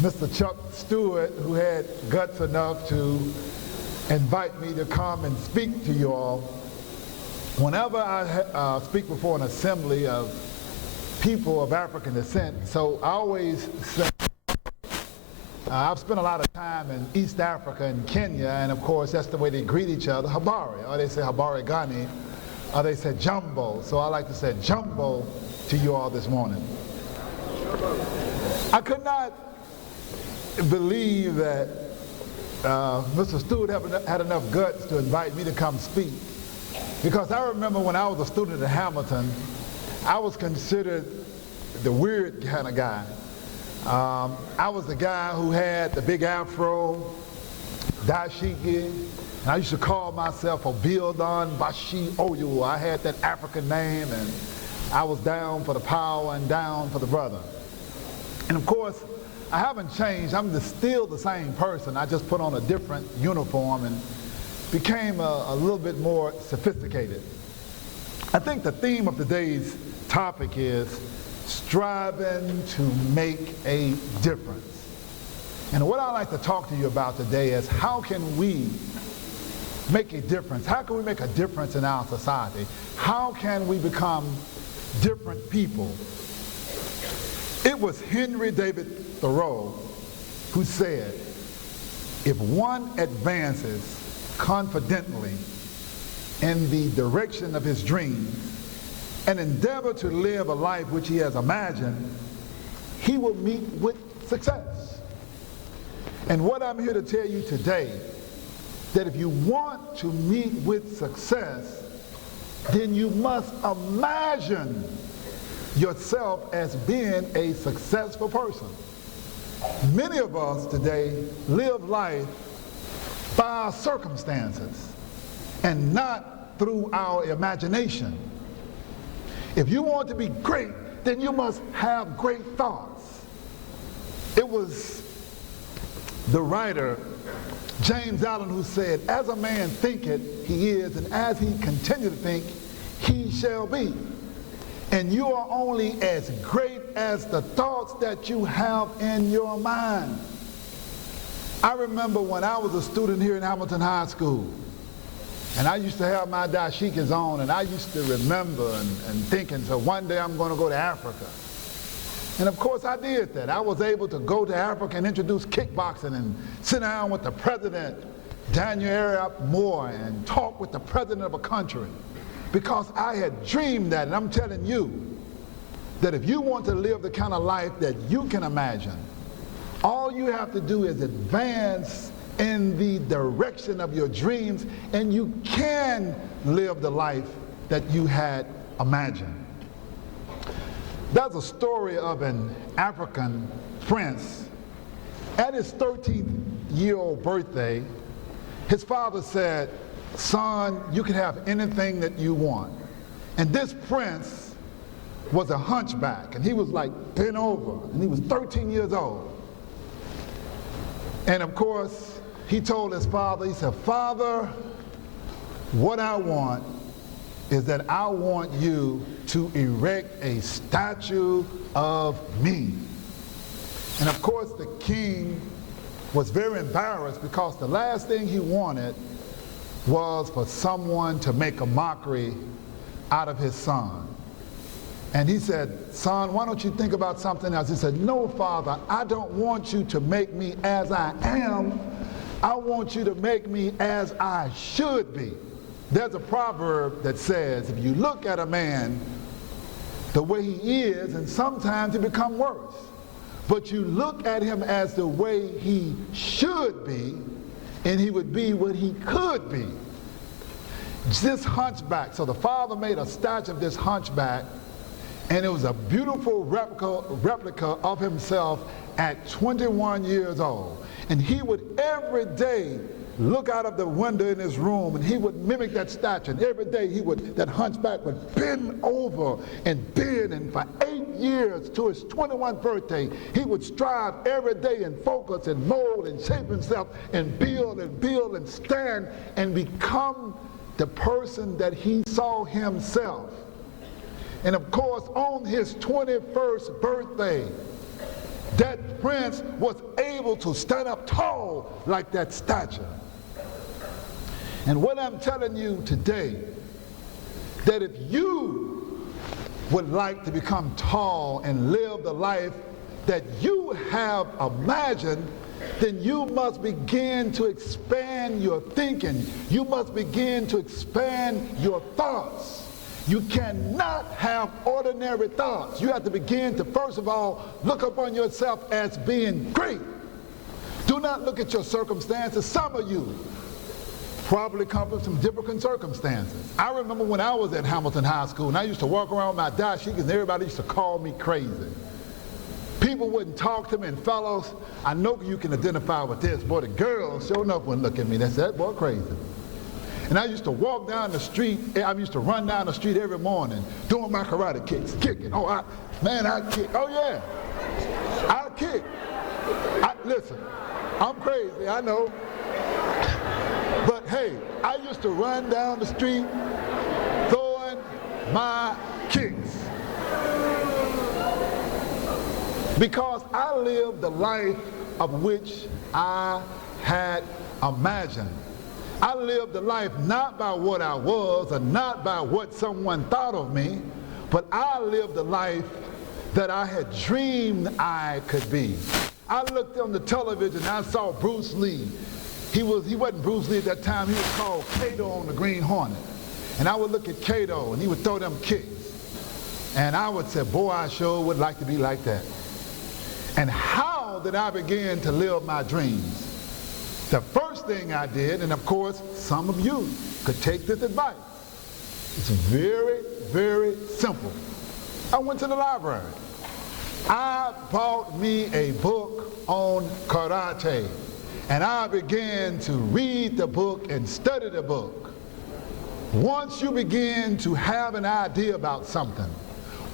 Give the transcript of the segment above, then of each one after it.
Mr. Chuck Stewart, who had guts enough to invite me to come and speak to you all. Whenever I speak before an assembly of people of African descent, so I always say, I've spent a lot of time in East Africa and Kenya, and of course that's the way they greet each other, habari, or they say habari gani, or they say jumbo. So I like to say jumbo to you all this morning. I could not believe that Mr. Stewart had enough guts to invite me to come speak, because I remember when I was a student at Hamilton, I was considered the weird kind of guy. I was the guy who had the big afro, dashiki, and I used to call myself Obildon Bashi Oyu. I had that African name, and I was down for the power and down for the brother. And of course, I haven't changed. I'm still the same person. I just put on a different uniform and became a little bit more sophisticated. I think the theme of today's topic is striving to make a difference. And what I'd like to talk to you about today is how can we make a difference? How can we make a difference in our society? How can we become different people? It was Henry David Thoreau who said, if one advances confidently in the direction of his dreams and endeavor to live a life which he has imagined, he will meet with success. And what I'm here to tell you today, that if you want to meet with success, then you must imagine yourself as being a successful person. Many of us today live life by our circumstances and not through our imagination. If you want to be great, then you must have great thoughts. It was the writer James Allen who said, as a man thinketh, he is, and as he continue to think, he shall be. And you are only as great as the thoughts that you have in your mind. I remember when I was a student here in Hamilton High School, and I used to have my dashikis on, and I used to remember and thinking, so one day I'm going to go to Africa. And of course I did that. I was able to go to Africa and introduce kickboxing and sit down with the president, Daniel Elmore, and talk with the president of a country, because I had dreamed that. And I'm telling you that if you want to live the kind of life that you can imagine, all you have to do is advance in the direction of your dreams, and you can live the life that you had imagined. There's a story of an African prince. At his 13th-year-old birthday, his father said, son, you can have anything that you want. And this prince was a hunchback, and he was like bent over, and he was 13 years old. And of course, he told his father, he said, Father, what I want is that I want you to erect a statue of me. And of course, the king was very embarrassed, because the last thing he wanted was for someone to make a mockery out of his son. And he said, son, why don't you think about something else? He said, no, Father, I don't want you to make me as I am. I want you to make me as I should be. There's a proverb that says, if you look at a man the way he is, and sometimes he becomes worse, but you look at him as the way he should be, and he would be what he could be. This hunchback, so the father made a statue of this hunchback, and it was a beautiful replica of himself at 21 years old. And he would every day look out of the window in his room, and he would mimic that statue. And every day that hunchback would bend over and bend, and for 8 years to his 21st birthday, he would strive every day and focus and mold and shape himself and build and stand and become the person that he saw himself. And of course, on his 21st birthday, that prince was able to stand up tall like that statue. And what I'm telling you today, that if you would like to become tall and live the life that you have imagined, then you must begin to expand your thinking. You must begin to expand your thoughts. You cannot have ordinary thoughts. You have to begin to, first of all, look upon yourself as being great. Do not look at your circumstances. Some of you probably come from some different circumstances. I remember when I was at Hamilton High School, and I used to walk around with my dashiki, and everybody used to call me crazy. People wouldn't talk to me, and fellows, I know you can identify with this. Boy, the girls sure enough wouldn't look at me. They said, that boy crazy. And I used to walk down the street, I used to run down the street every morning doing my karate kicks, kicking. Oh, I kick. Oh, yeah. I kick. Listen, I'm crazy, I know. But hey, I used to run down the street throwing my kicks. Because I lived the life of which I had imagined. I lived the life not by what I was or not by what someone thought of me, but I lived the life that I had dreamed I could be. I looked on the television and I saw Bruce Lee. He wasn't Bruce Lee at that time, he was called Kato on the Green Hornet. And I would look at Kato and he would throw them kicks. And I would say, boy, I sure would like to be like that. And how did I begin to live my dreams? The first thing I did, and of course, some of you could take this advice. It's very, very simple. I went to the library. I bought me a book on karate. And I began to read the book and study the book. Once you begin to have an idea about something,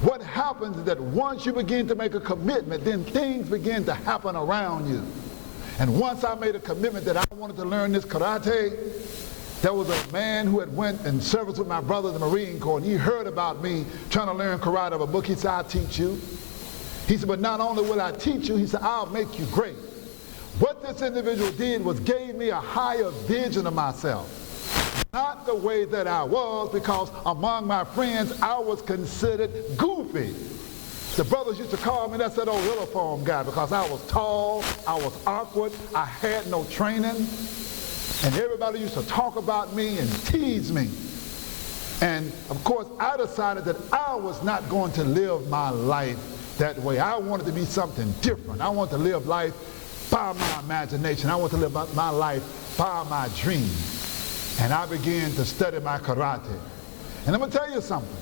what happens is that once you begin to make a commitment, then things begin to happen around you. And once I made a commitment that I wanted to learn this karate, there was a man who had went in service with my brother in the Marine Corps, and he heard about me trying to learn karate of a book. He said, I'll teach you. He said, but not only will I teach you, he said, I'll make you great. What this individual did was gave me a higher vision of myself. Not the way that I was, because among my friends, I was considered goofy. The brothers used to call me, that's that old uniform guy, because I was tall, I was awkward, I had no training, and everybody used to talk about me and tease me. And of course, I decided that I was not going to live my life that way. I wanted to be something different. I wanted to live life by my imagination. I want to live my life by my dreams. And I began to study my karate. And I'm going to tell you something.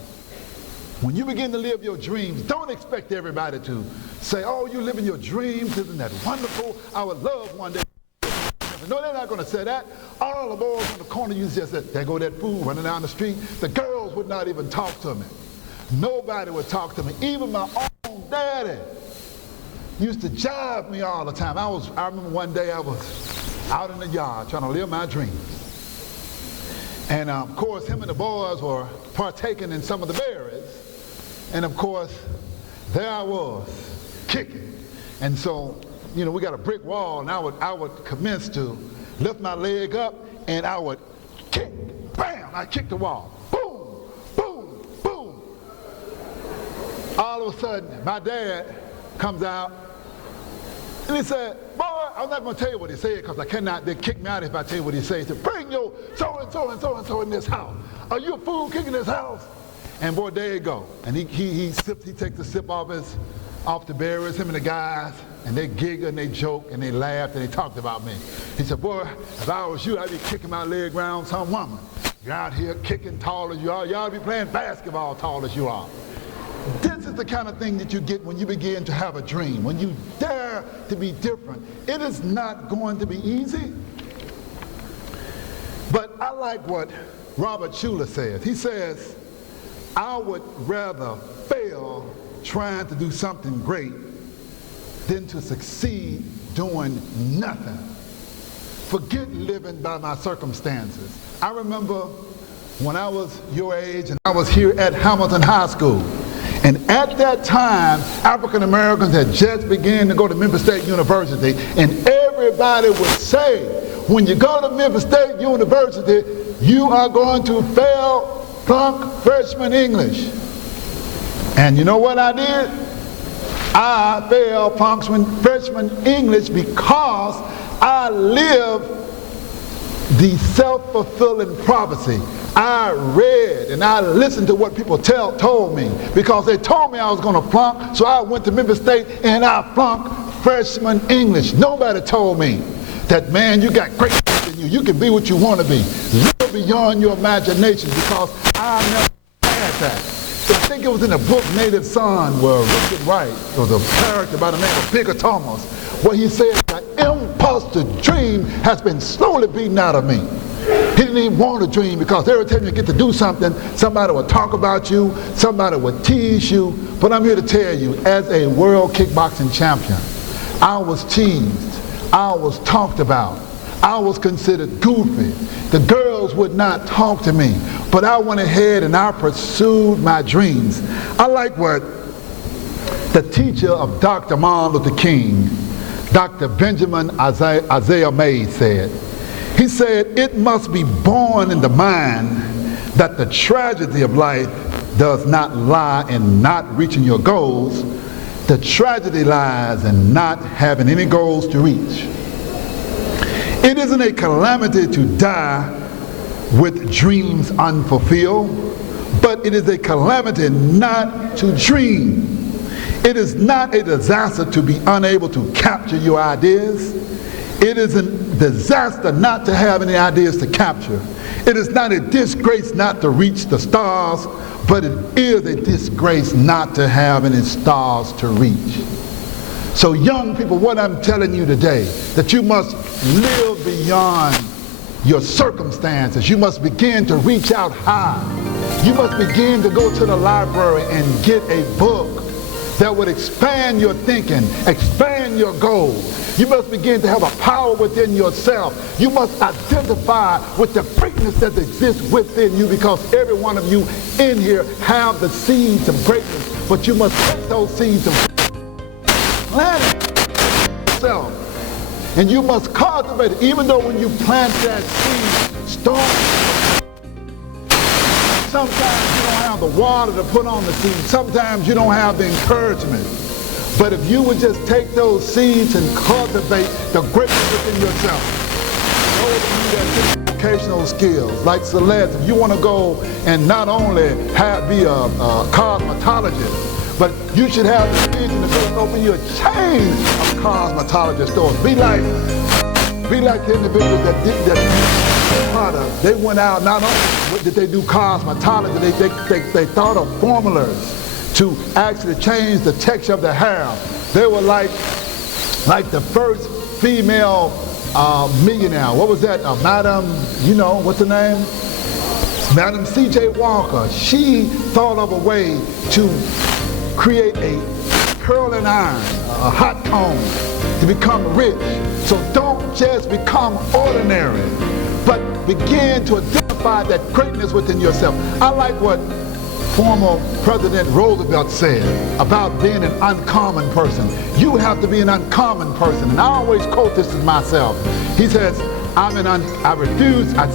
When you begin to live your dreams, don't expect everybody to say, oh, you're living your dreams, isn't that wonderful? I would love one day. No, they're not going to say that. All the boys on the corner, you just said, there go that fool running down the street. The girls would not even talk to me. Nobody would talk to me. Even my own daddy used to jive me all the time. I remember one day I was out in the yard trying to live my dreams. And of course, him and the boys were partaking in some of the berries. And of course, there I was, kicking. And so, you know, we got a brick wall, and I would commence to lift my leg up, and I would kick, bam, I kick the wall. Boom, boom, boom. All of a sudden, my dad comes out, and he said, boy, I'm not going to tell you what he said, because they kick me out if I tell you what he said. He said, bring your so-and-so and so-and-so in this house. Are you a fool kicking this house? And boy, there you go. And he takes a sip off the berries, him and the guys, and they giggle and they joke and they laughed and they talked about me. He said, boy, if I was you, I'd be kicking my leg around some woman. You're out here kicking tall as you are. You ought to be playing basketball tall as you are. This is the kind of thing that you get when you begin to have a dream, when you dare to be different. It is not going to be easy. But I like what Robert Schuller says. He says, I would rather fail trying to do something great than to succeed doing nothing. Forget living by my circumstances. I remember when I was your age and I was here at Hamilton High School, And at that time, African Americans had just begun to go to Memphis State University, and everybody would say, when you go to Memphis State University, you are going to fail flunk freshman English. And you know what I did? I failed freshman English because I lived the self-fulfilling prophecy. I read and I listened to what people told me, because they told me I was going to flunk, so I went to Memphis State and I flunked freshman English. Nobody told me that, man, you got great in you. You can be what you want to be. Live beyond your imagination, because I never had that. I think it was in the book Native Son, where Richard Wright was a character by the name of Bigger Thomas, where he said, the impulse to dream has been slowly beaten out of me. He didn't even want to dream, because every time you get to do something, somebody will talk about you, somebody will tease you. But I'm here to tell you, as a world kickboxing champion, I was teased, I was talked about, I was considered goofy. The girls would not talk to me, but I went ahead and I pursued my dreams. I like what the teacher of Dr. Martin Luther King, Dr. Benjamin Isaiah Mays, said. He said, it must be born in the mind that the tragedy of life does not lie in not reaching your goals. The tragedy lies in not having any goals to reach. It isn't a calamity to die with dreams unfulfilled, but it is a calamity not to dream. It is not a disaster to be unable to capture your ideas. It is a disaster not to have any ideas to capture. It is not a disgrace not to reach the stars, but it is a disgrace not to have any stars to reach. So young people, what I'm telling you today, that you must live beyond your circumstances. You must begin to reach out high. You must begin to go to the library and get a book that would expand your thinking, expand your goals. You must begin to have a power within yourself. You must identify with the greatness that exists within you, because every one of you in here have the seeds of greatness, but you must take those seeds and plant it yourself. And you must cultivate it, even though when you plant that seed, sometimes you don't have the water to put on the seed. Sometimes you don't have the encouragement. But if you would just take those seeds and cultivate the greatness within yourself, those of you that do vocational skills, like Celeste, if you want to go and not only be a cosmetologist, but you should have the vision to go and open you a chain of cosmetologist stores. Be like the individuals that did that product. They went out, not only did they do cosmetology, they thought of formulas to actually change the texture of the hair. They were like the first female millionaire. What was that? Madam, you know, what's her name? Madam C.J. Walker. She thought of a way to create a curling iron, a hot comb, to become rich. So don't just become ordinary, but begin to identify that greatness within yourself. I like what former President Roosevelt said about being an uncommon person. You have to be an uncommon person. And I always quote this to myself. He says, I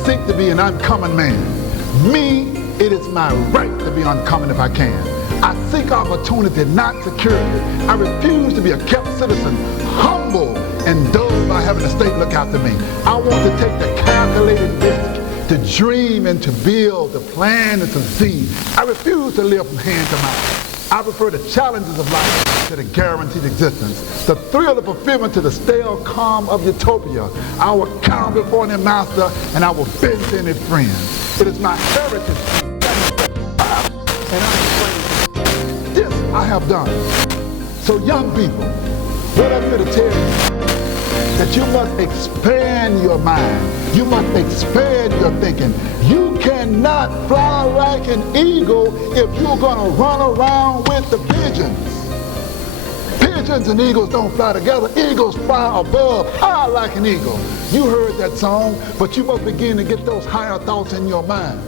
seek to be an uncommon man. Me, it is my right to be uncommon if I can. I seek opportunity, not security. I refuse to be a kept citizen, humble and dulled by having the state look after me. I want to take the calculated risk, to dream and to build, to plan and to see. I refuse to live from hand to mouth. I prefer the challenges of life to the guaranteed existence, the thrill of fulfillment to the stale calm of utopia. I will count before any master and I will bend to any friend. It is my heritage, and I am afraid this I have done. So young people, what I'm here to tell you, that you must expand your mind. You must expand your thinking. You cannot fly like an eagle if you're going to run around with the pigeons. Pigeons and eagles don't fly together. Eagles fly above, high like an eagle. You heard that song, but you must begin to get those higher thoughts in your mind.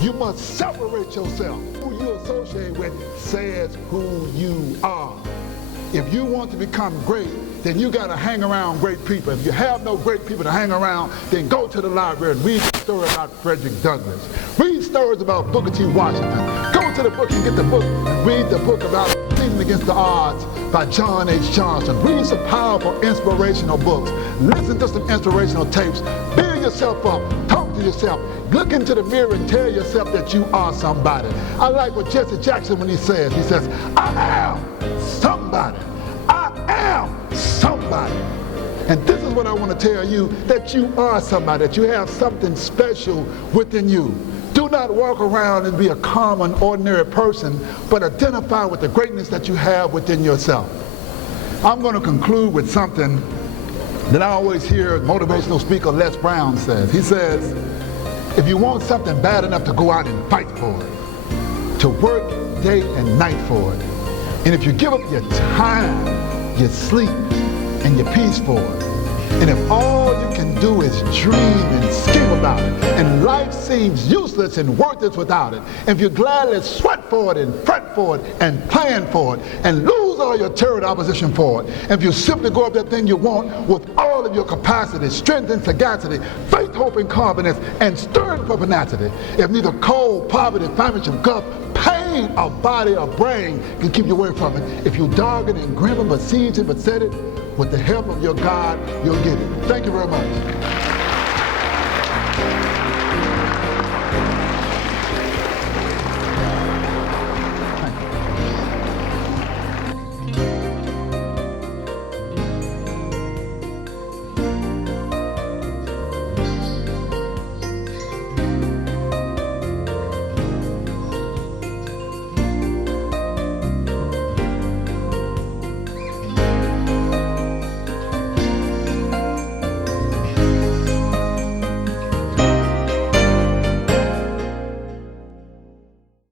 You must separate yourself. Who you associate with says who you are. If you want to become great, then you got to hang around great people. If you have no great people to hang around, then go to the library and read a story about Frederick Douglass. Read stories about Booker T. Washington. Go to the book and get the book and read the book about Leading Against the Odds by John H. Johnson. Read some powerful, inspirational books. Listen to some inspirational tapes. Build yourself up. Talk to yourself. Look into the mirror and tell yourself that you are somebody. I like what Jesse Jackson when he says, I am somebody. I am somebody. And this is what I want to tell you, that you are somebody, that you have something special within you. Do not walk around and be a common, ordinary person, but identify with the greatness that you have within yourself. I'm going to conclude with something that I always hear motivational speaker Les Brown says. He says, if you want something bad enough to go out and fight for it, to work day and night for it, and if you give up your time, your sleep, and your peace for it, and if all you can do is dream and scheme about it, and life seems useless and worthless without it, and if you gladly sweat for it and fret for it and plan for it and lose all your terror and opposition for it, and if you simply go up that thing you want with all of your capacity, strength and sagacity, faith, hope and confidence, and stern pertinacity, if neither cold, poverty, famine, gulf, pain of body or brain can keep you away from it, if you dogged and grim and besiege it, but said it, with the help of your God, you'll get it. Thank you very much.